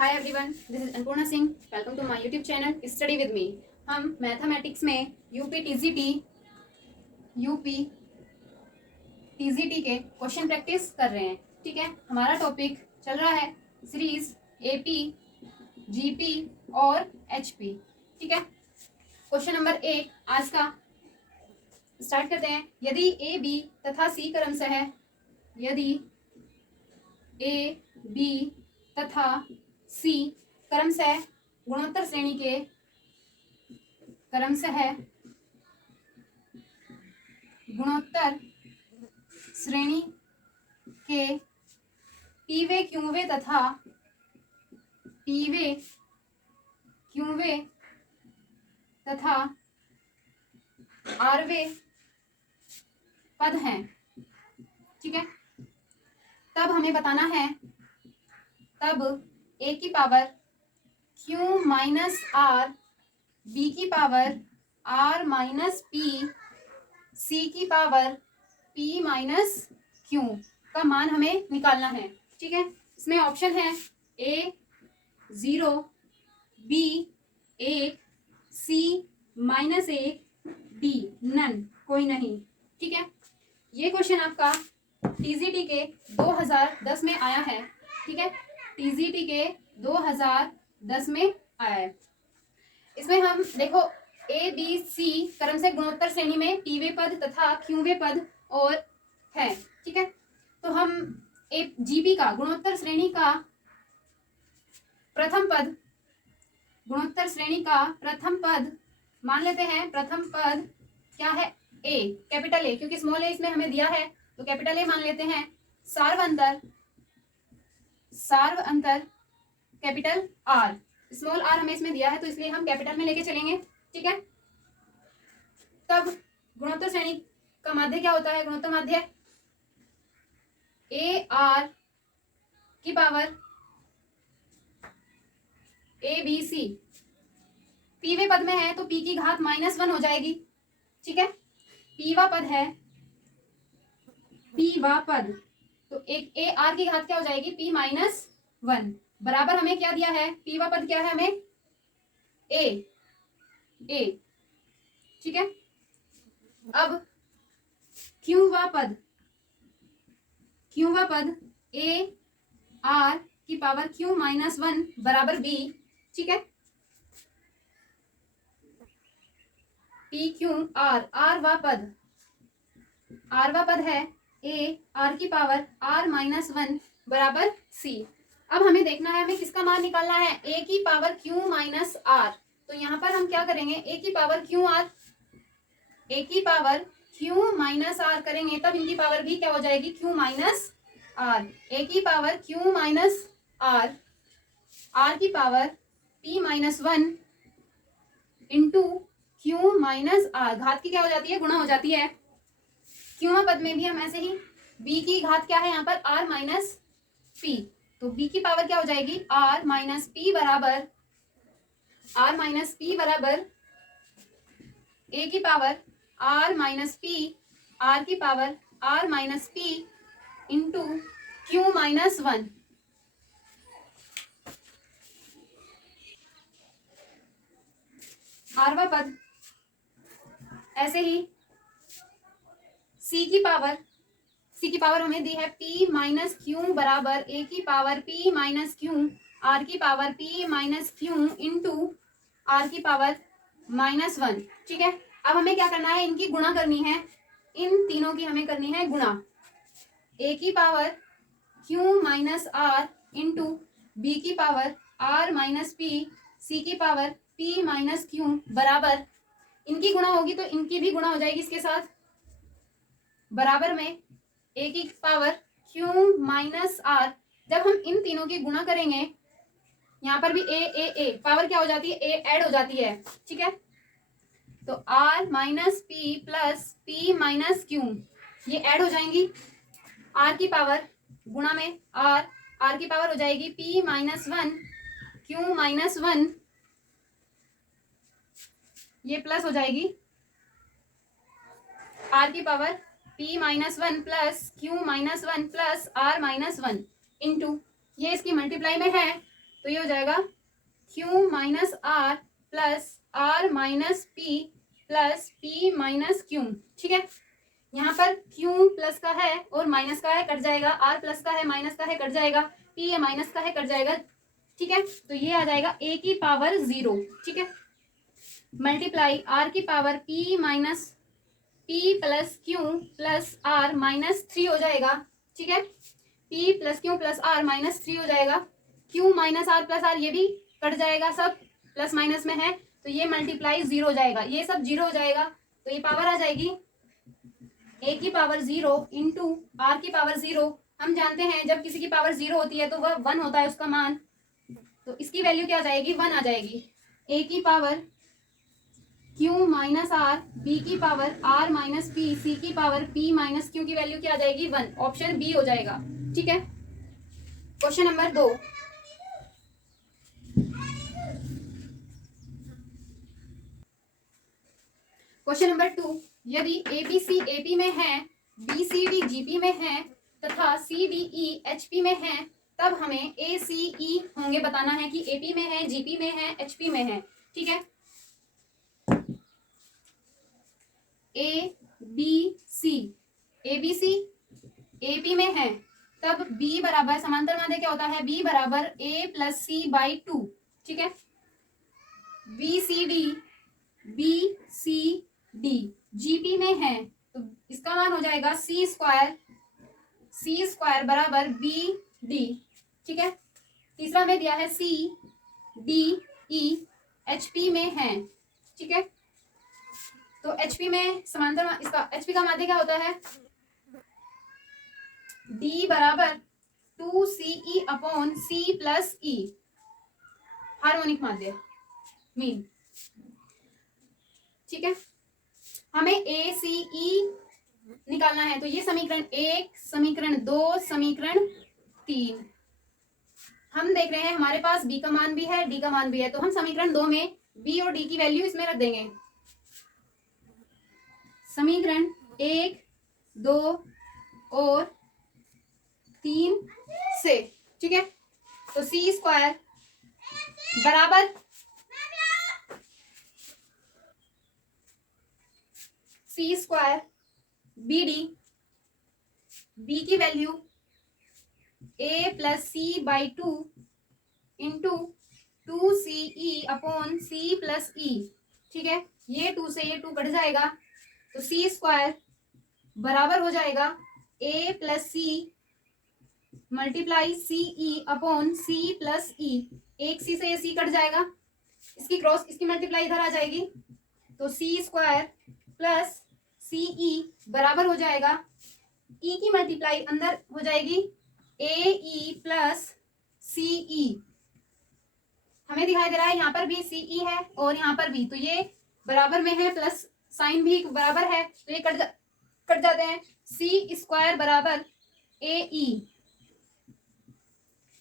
Hi everyone, this is Annapurna Singh. Welcome to my YouTube channel study with me. हम mathematics में UP TGT के question practice कर रहे हैं। ठीक है, हमारा टॉपिक चल रहा है सीरीज एपी, जीपी और एचपी। ठीक है, क्वेश्चन नंबर 1 आज का स्टार्ट करते हैं। यदि ए बी तथा सी क्रमशः है, यदि ए बी तथा सी क्रमशः गुणोत्तर श्रेणी के पीवे क्यूवे तथा आरवे पद हैं। ठीक है, तब हमें बताना है, तब ए की power q minus r, b की power r minus p, c की पावर पी माइनस क्यू का मान हमें निकालना है। ठीक है, इसमें ऑप्शन है ए 0, बी 1, सी -1, डी नन, कोई नहीं। ठीक है, ये क्वेश्चन आपका टीजीटी के 2010 में आया है। ठीक है, टीजीटी के 2010 में आया है। इसमें हम देखो ए बी सी क्रम से गुणोत्तर श्रेणी में पीवे पद तथा क्यूवे पद और है। ठीक है, तो हम ए जीपी का गुणोत्तर श्रेणी का प्रथम पद मान लेते हैं। प्रथम पद क्या है? ए, कैपिटल ए, क्योंकि स्मॉल ए इसमें हमें दिया है तो कैपिटल ए मान लेते हैं। सार्व अंतर कैपिटल आर, स्मॉल आर हमें इसमें दिया है तो इसलिए हम कैपिटल में लेके चलेंगे। ठीक है, तब गुणोत्तर श्रेणी का माध्य क्या होता है? गुणोत्तर माध्य ए आर की पावर ए बी सी, पीवे पद में है तो पी की घात -1 हो जाएगी। ठीक है, पीवा पद तो एक ए आर की घात क्या हो जाएगी? p -1 बराबर हमें क्या दिया है? पीवा पद क्या है हमें? ए। ठीक है, अब क्यूवा पद ए आर की पावर q -1 बराबर b। ठीक है, पी क्यू आर, आरवा पद है ए आर की पावर r -1 बराबर c। अब हमें देखना है, हमें किसका मान निकालना है? a की पावर q माइनस आर। तो यहाँ पर हम क्या करेंगे? a की पावर q माइनस आर करेंगे, तब इनकी पावर भी क्या हो जाएगी? q minus r. a की power q minus r, r की power p -1 into q minus r, घात की क्या हो जाती है? गुणा हो जाती है। क्यूमा पद में भी हम ऐसे ही, b की घात क्या है यहाँ पर? r माइनस पी, तो b की पावर क्या हो जाएगी? r माइनस पी बराबर a की power r minus P, r की power r minus P into q minus 1। आरवा पद ऐसे ही c की पावर हमें दी है p माइनस क्यू बराबर a की power p minus Q, r की power p minus Q into r की पावर -1। ठीक है, अब हमें क्या करना है? इनकी गुणा करनी है, इन तीनों की हमें करनी है गुणा। a की power q minus r into b की power r minus p, c की पावर p माइनस क्यू बराबर, इनकी गुणा होगी तो इनकी भी गुणा हो जाएगी इसके साथ, बराबर में a की पावर q माइनस आर। जब हम इन तीनों की गुणा करेंगे, यहाँ पर भी a पावर क्या हो जाती है? a ऐड हो जाती है। ठीक है, तो r minus p plus p minus Q ये ऐड हो जाएंगी। r की पावर गुणा में r की पावर हो जाएगी p -1 q -1, ये प्लस हो जाएगी r की power p-1 plus q-1 plus r-1 into, ये इसकी मल्टीप्लाई में है तो ये हो जाएगा q minus r plus r minus p plus p minus q. ठीक है, यहाँ पर क्यू प्लस का है और माइनस का है, कट जाएगा। आर प्लस का है, माइनस का है, कट जाएगा। पी है, माइनस का है, कट जाएगा। ठीक है, तो ये आ जाएगा ए की पावर 0। ठीक है, मल्टीप्लाई आर की power p minus p plus q plus r minus 3 हो जाएगा। ठीक है, p plus q plus r minus 3 हो जाएगा। Q minus r plus r ये भी कट जाएगा, सब प्लस माइनस में है, तो ये मल्टीप्लाई 0 हो जाएगा, ये सब 0 हो जाएगा। तो ये पावर आ जाएगी ए की पावर 0 इंटू आर की पावर 0। हम जानते हैं जब किसी की पावर 0 होती है तो वह 1 होता है उसका मान, तो इसकी वैल्यू क्या आ जाएगी, 1 आ जाएगी। ए की power q minus r, b की power r minus p, c की पावर पी माइनस क्यू की वैल्यू क्या आ जाएगी, 1। ऑप्शन बी हो जाएगा। ठीक है, क्वेश्चन नंबर 2। क्वेश्चन नंबर 2, यदि एबीसी एपी में है, बीसीडी जीपी में है तथा सीडीई एचपी में है, तब हमें एसीई होंगे बताना है कि एपी में है, जीपी में है, एचपी में है। ठीक है, a b c, ABC AP में है, तब बी बराबर, समांतर माध्य क्या होता है, बी बराबर ए प्लस सी बाई 2। ठीक है, बी सी डी जीपी में है तो इसका मान हो जाएगा सी स्क्वायर बराबर बी डी। ठीक है, तीसरा में दिया है सी डी ई एचपी में है। ठीक है, तो एचपी में समांतर, इसका एचपी का माध्य क्या होता है, डी बराबर 2CE अपॉन सी प्लस ई, हार्मोनिक माध्य मीन। ठीक है, हमें ए सी ई निकालना है, तो ये समीकरण 1, समीकरण 2, समीकरण 3। हम देख रहे हैं हमारे पास बी का मान भी है, डी का मान भी है, तो हम समीकरण 2 में बी और डी की वैल्यू इसमें रख देंगे। समीकरण 1, 2 और 3 से। ठीक है, तो सी स्क्वायर बराबर c square b d, b की value a plus c by 2 into 2CE upon c plus e. ठीक है, ये 2 से ये 2 कट जाएगा, तो सी स्क्वायर बराबर हो जाएगा ए plus C multiply CE upon c plus ई। एक सी से ये सी कट जाएगा, इसकी क्रॉस, इसकी मल्टीप्लाई इधर आ जाएगी, तो सी स्क्वायर प्लस CE बराबर हो जाएगा, ई की मल्टीप्लाई अंदर हो जाएगी AE प्लस CE। हमें दिखाई दे रहा है यहाँ पर भी CE है और यहाँ पर भी, तो ये बराबर में है, प्लस साइन भी बराबर है, तो ये कट जाते हैं। सी स्क्वायर बराबर AE,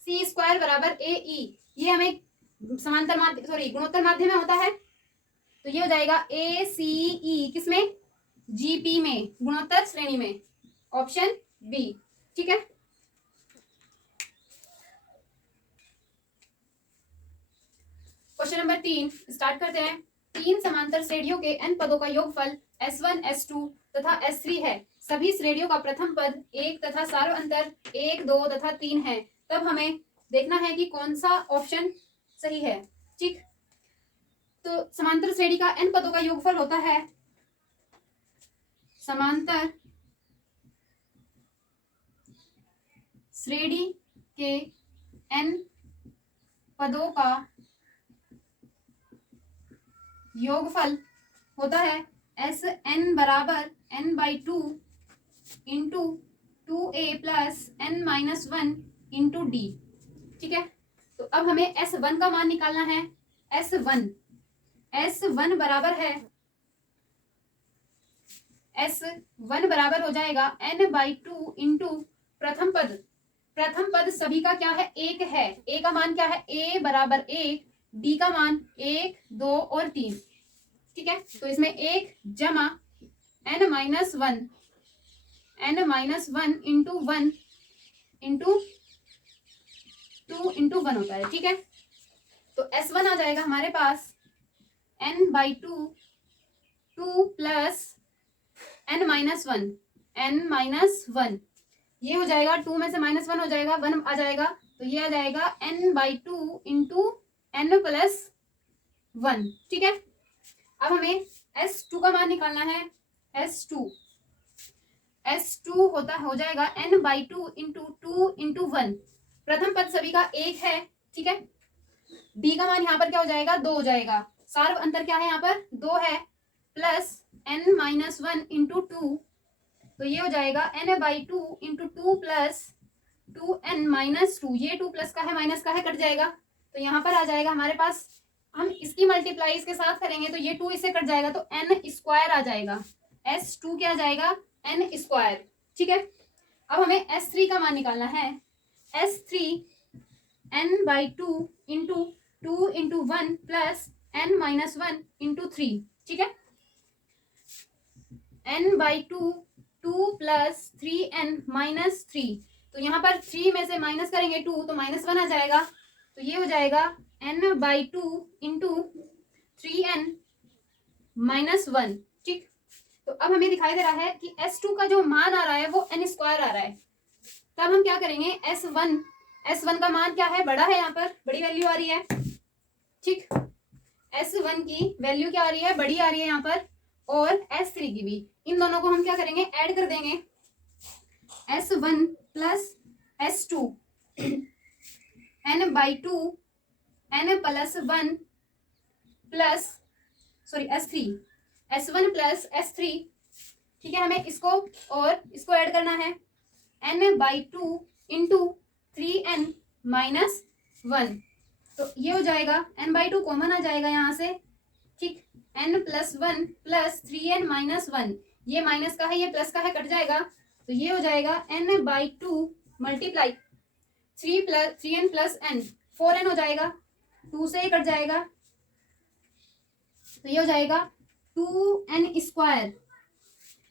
सी स्क्वायर बराबर AE, ये हमें समांतर माध्य, सॉरी गुणोत्तर माध्य में होता है, तो ये हो जाएगा ACE किसमें, जीपी में, गुणोत्तर श्रेणी में, ऑप्शन बी। ठीक है, क्वेश्चन नंबर 3 स्टार्ट करते हैं। 3 समांतर श्रेणियों के n पदों का योगफल S1 S2 तथा S3 है। सभी श्रेणियों का प्रथम पद 1 तथा सार्व अंतर 1, 2 तथा 3 है। तब हमें देखना है कि कौन सा ऑप्शन सही है। ठीक, तो समांतर श्रेणी का n पदों का योगफल होता है, समांतर श्रेणी के n पदों का योगफल होता है SN बराबर n by 2 into 2a plus n minus 1 into D. ठीक है, तो अब हमें S1 का मान निकालना है। S1 बराबर है, S1 बराबर हो जाएगा n बाई 2 इंटू प्रथम पद सभी का क्या है, 1 है। a का मान क्या है, a बराबर 1, d का मान 1, 2 और 3। ठीक है, तो इसमें 1 जमा n minus 1 into 1 into 2 into 1 होता है, ठीक है। तो S1 आ जाएगा हमारे पास n/2 2 प्लस n-1 n-1, ये हो जाएगा 2 में से -1 हो जाएगा, 1 आ जाएगा, तो ये आ जाएगा n/2 इंटू n+1, ठीक है। अब हमें S2 का मान निकालना है। S2 हो जाएगा n/2 इंटू 2 इंटू 1, प्रथम पद सभी का 1 है, ठीक है। D का मान यहाँ पर क्या हो जाएगा, 2 हो जाएगा, सार्व अंतर क्या है यहाँ पर 2 है, प्लस n-1 इंटू 2, तो ये हो जाएगा n/2 इंटू 2 प्लस 2n-2, ये 2 प्लस का है माइनस का है कट जाएगा, तो यहाँ पर आ जाएगा हमारे पास, हम इसकी मल्टीप्लाई इसके साथ करेंगे तो ये 2 इससे कट जाएगा, तो n² आ जाएगा। S2 क्या आ जाएगा, n², ठीक है। अब हमें S3 का मान निकालना है। S3 n/2 into 2 into 1 plus n-1 into 3, ठीक है। n/2 2 प्लस 3n-3, तो यहाँ पर 3 में से माइनस करेंगे 2 तो -1 आ जाएगा, तो ये हो जाएगा n/2 इंटू 3n-1, ठीक। तो अब हमें दिखाई दे रहा है कि S2 का जो मान आ रहा है वो n² आ रहा है, तब हम क्या करेंगे, S1 का मान क्या है, बड़ा है, यहाँ पर बड़ी वैल्यू आ रही है, ठीक। S1 की वैल्यू क्या आ रही है, बड़ी आ रही है यहाँ पर, और S3 की भी, इन दोनों को हम क्या करेंगे, ऐड कर देंगे, S1 plus S2 n/2 n+1 plus S1 plus S3, ठीक है। हमें इसको और इसको ऐड करना है, n/2 इंटू 3n-1, तो ये हो जाएगा n/2 कॉमन आ जाएगा यहाँ से, ठीक। n+1 प्लस 3n-1, ये माइनस का है ये प्लस का है कट जाएगा, तो ये हो जाएगा n/2 multiply 3n plus n, 4n हो जाएगा, 2 से ही कट जाएगा, तो ये हो जाएगा 2n²।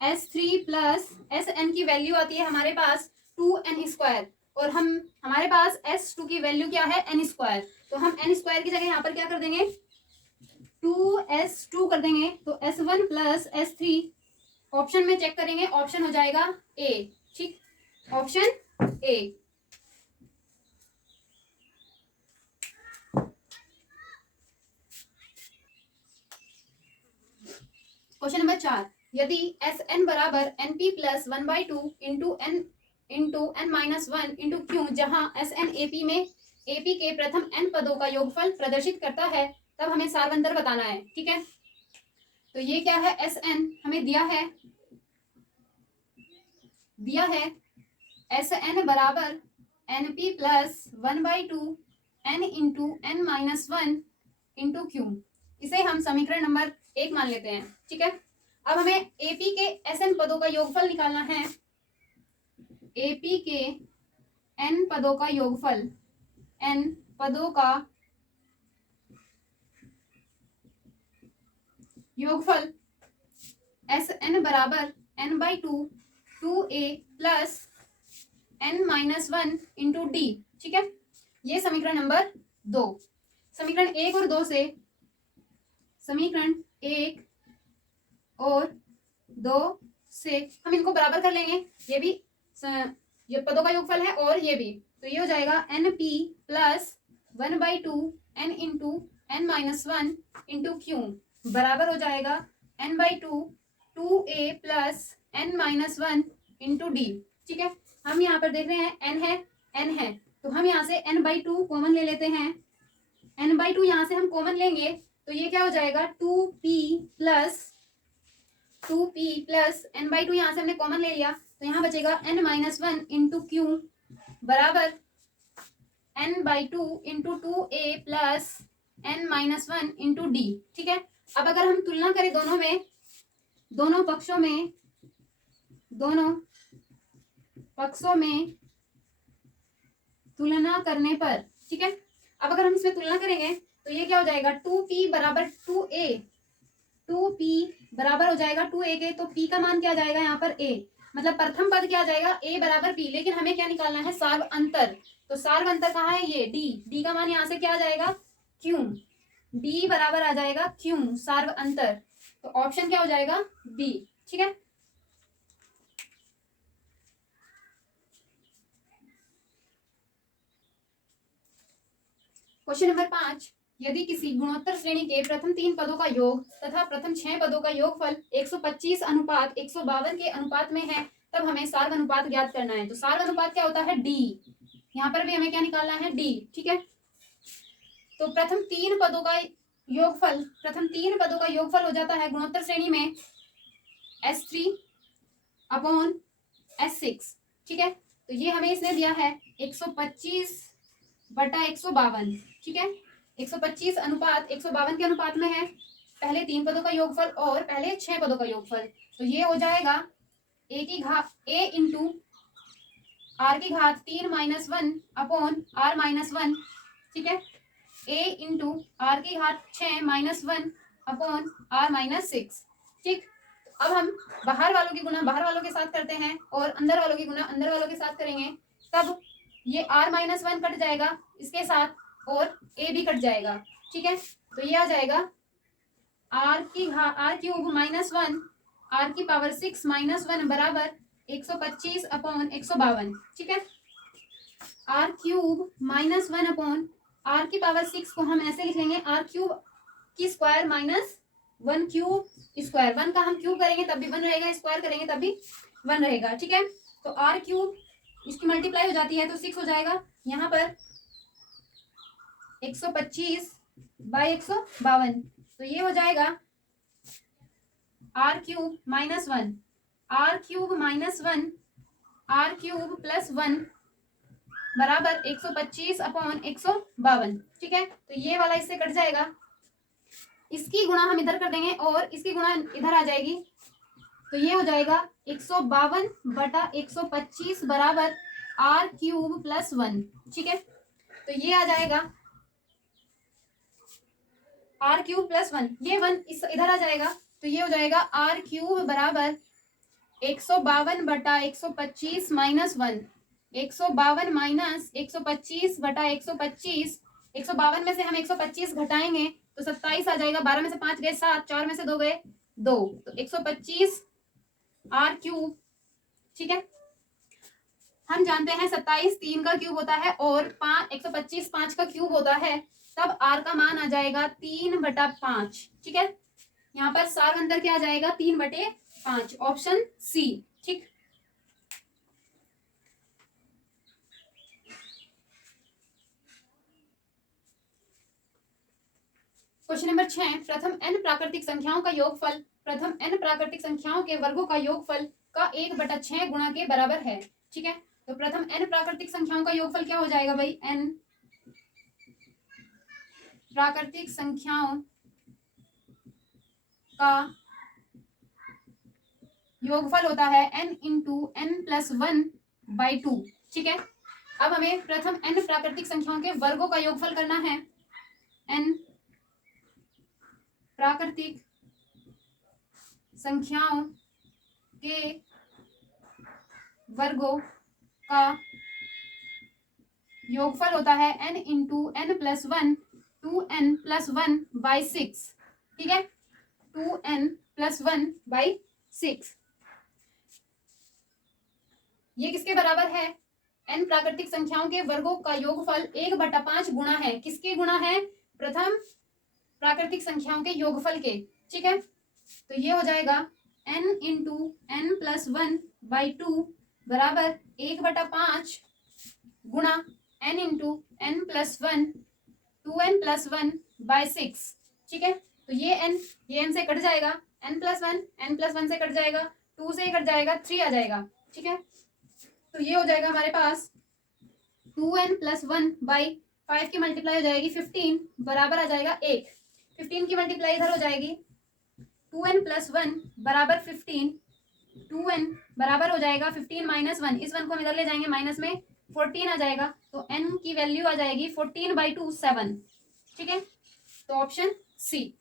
S3 प्लस Sn की वैल्यू आती है हमारे पास 2n², और हमारे पास S2 की वैल्यू क्या है, n², तो हम n² की जगह यहाँ पर क्या कर देंगे, 2s2 कर देंगे, तो S1 प्लस S3 ऑप्शन में चेक करेंगे, ऑप्शन हो जाएगा A, ठीक, ऑप्शन A। क्वेश्चन नंबर 4, यदि Sn बराबर np plus 1/2 into n into n-1 into Q, जहां Sn AP में AP के प्रथम n पदों का योगफल प्रदर्शित करता है, तब हमें सार्वंतर बताना है, ठीक है। तो ये क्या है, Sn हमें दिया है Sn बराबर np plus 1/2 n into n-1 into Q, इसे हम समीकरण नंबर 1 मान लेते हैं, ठीक है। अब हमें AP के Sn पदों का योगफल निकालना है, AP के n पदों का योगफल, n पदों का योगफल Sn बराबर n/2 2a plus n-1 into d, ठीक है। ये समीकरण नंबर 2। समीकरण 1 और 2 से, समीकरण 1 और 2 से हम इनको बराबर कर लेंगे, ये पदों का योगफल है और ये भी, तो ये हो जाएगा np plus 1/2 n into n-1 into Q बराबर हो जाएगा n/2 2a plus n-1 into D, ठीक है। हम यहाँ पर देख रहे हैं n है, तो हम यहाँ से n/2 कॉमन ले लेते हैं, n/2 यहाँ से हम कॉमन लेंगे, तो ये क्या हो जाएगा 2p प्लस n/2 यहाँ से हमने कॉमन ले लिया, तो यहाँ बचेगा n-1 इंटू क्यू बराबर n/2 into 2a plus n-1 into D, ठीक है। अब अगर हम तुलना करें दोनों पक्षों में तुलना करने पर, ठीक है। अब अगर हम इसमें तुलना करेंगे तो ये क्या हो जाएगा 2p बराबर 2p बराबर हो जाएगा 2a के, तो p का मान क्या आ जाएगा यहाँ पर a, मतलब प्रथम पद क्या आ जाएगा, a बराबर p, लेकिन हमें क्या निकालना है, सार्व अंतर। तो सार्व अंतर कहाँ है, ये d का मान यहाँ से क्या आ जाएगा, q, d बराबर आ जाएगा q सार्व अंतर। तो ऑप्शन क्या हो जाएगा, b। ठीक है, क्वेश्चन नंबर 5, यदि किसी गुणोत्तर श्रेणी के प्रथम 3 पदों का योग तथा प्रथम 6 पदों का योगफल 125 अनुपात 152 के अनुपात में है, तब हमें सार्व अनुपात ज्ञात करना है। तो सार्व अनुपात क्या होता है, d। यहाँ पर भी हमें क्या निकालना है, d। ठीक है, तो प्रथम 3 पदों का योगफल हो जाता है गुणोत्तर श्रेणी में S3 अपॉन S6। ठीक है, तो ये हमें इसने दिया है 125/152। ठीक है, 125 अनुपात 152 के अनुपात में है पहले 3 पदों का योगफल और पहले 6 पदों का योगफल। तो ये हो जाएगा a इंटू r की घात 3-1 अपॉन r-1। ठीक है, a इंटू r की घात 6-1 अपॉन r-6। ठीक, अब हम बाहर वालों की गुणा बाहर वालों के साथ करते हैं और अंदर वालों की गुणा अंदर वालों के साथ करेंगे, तब ये r-1 कट जाएगा इसके साथ और a भी कट जाएगा। ठीक है, तो ये आ जाएगा r क्यूब -1 r की पावर 6-1 बराबर 125 अपॉन 152। ठीक है, r क्यूब -1 अपॉन r की पावर 6 को हम ऐसे लिख लेंगे, r क्यूब की स्क्वायर -1 क्यूब स्क्वायर। 1 का हम क्यूब करेंगे तब भी 1 रहेगा, स्क्वायर करेंगे तब भी 1 रहेगा। ठीक है, तो r क्यूब इसकी मल्टीप्लाई हो जाती है तो 6 हो जाएगा, यहाँ पर 125/152। तो ये हो जाएगा r cube -1 r cube -1 r cube plus 1 बराबर 125 अपॉन 152। ठीक है, तो ये वाला इससे कट जाएगा, इसकी गुणा हम इधर कर देंगे और इसकी गुणा इधर आ जाएगी। तो ये हो जाएगा 152/125 बराबर r क्यूब प्लस 1। ठीक है, तो ये आ जाएगा r क्यूब प्लस 1, ये 1 इधर आ जाएगा। तो ये हो जाएगा r क्यूब बराबर 152/125 -1, 152 माइनस 125/125। 152 में से हम 125 घटाएंगे तो 27 आ जाएगा, 12 में से 5 गए 7, 4 में से 2 गए 2, तो 125 r क्यूब। ठीक है, हम जानते हैं 27 3 का क्यूब होता है और 125 5 का क्यूब होता है, तब r का मान आ जाएगा 3/5। ठीक है, यहाँ पर सार अंतर क्या आ जाएगा, 3/5, ऑप्शन सी। ठीक, क्वेश्चन नंबर 6, प्रथम n प्राकृतिक संख्याओं का योगफल प्रथम n प्राकृतिक संख्याओं के वर्गों का योगफल का 1/6 गुणा के बराबर है। ठीक है, तो प्रथम n प्राकृतिक संख्याओं का योगफल क्या हो जाएगा भाई, n प्राकृतिक संख्याओं का योगफल होता है n इंटू n प्लस 1/2। ठीक है, अब हमें प्रथम n प्राकृतिक संख्याओं के वर्गों का योगफल करना है, n प्राकृतिक संख्याओं के वर्गों का योगफल होता है n into n plus 1 2n plus 1/6। ठीक है, 2n प्लस 1/6, ये किसके बराबर है, n प्राकृतिक संख्याओं के वर्गों का योगफल 1/5 गुणा है, किसके गुणा है, प्रथम प्राकृतिक संख्याओं के योगफल के। ठीक है, तो ये हो जाएगा n इंटू n प्लस 1/2 बराबर 1/5 गुणा n into n plus 1 2n plus 1/6। ठीक है, तो ये n से कट जाएगा, n प्लस 1 से कट जाएगा, 2 से कट जाएगा, 3 आ जाएगा। ठीक है, तो ये हो जाएगा हमारे पास 2n प्लस 1/5 की मल्टीप्लाई हो जाएगी 15 बराबर आ जाएगा 1। 15 की मल्टीप्लाई इधर हो जाएगी, 2n प्लस 1 बराबर 15, 2n बराबर हो जाएगा 15 माइनस 1, इस 1 को हम इधर ले जाएंगे, माइनस में 14 आ जाएगा, तो n की वैल्यू आ जाएगी 14/2 7। ठीक है, तो ऑप्शन सी।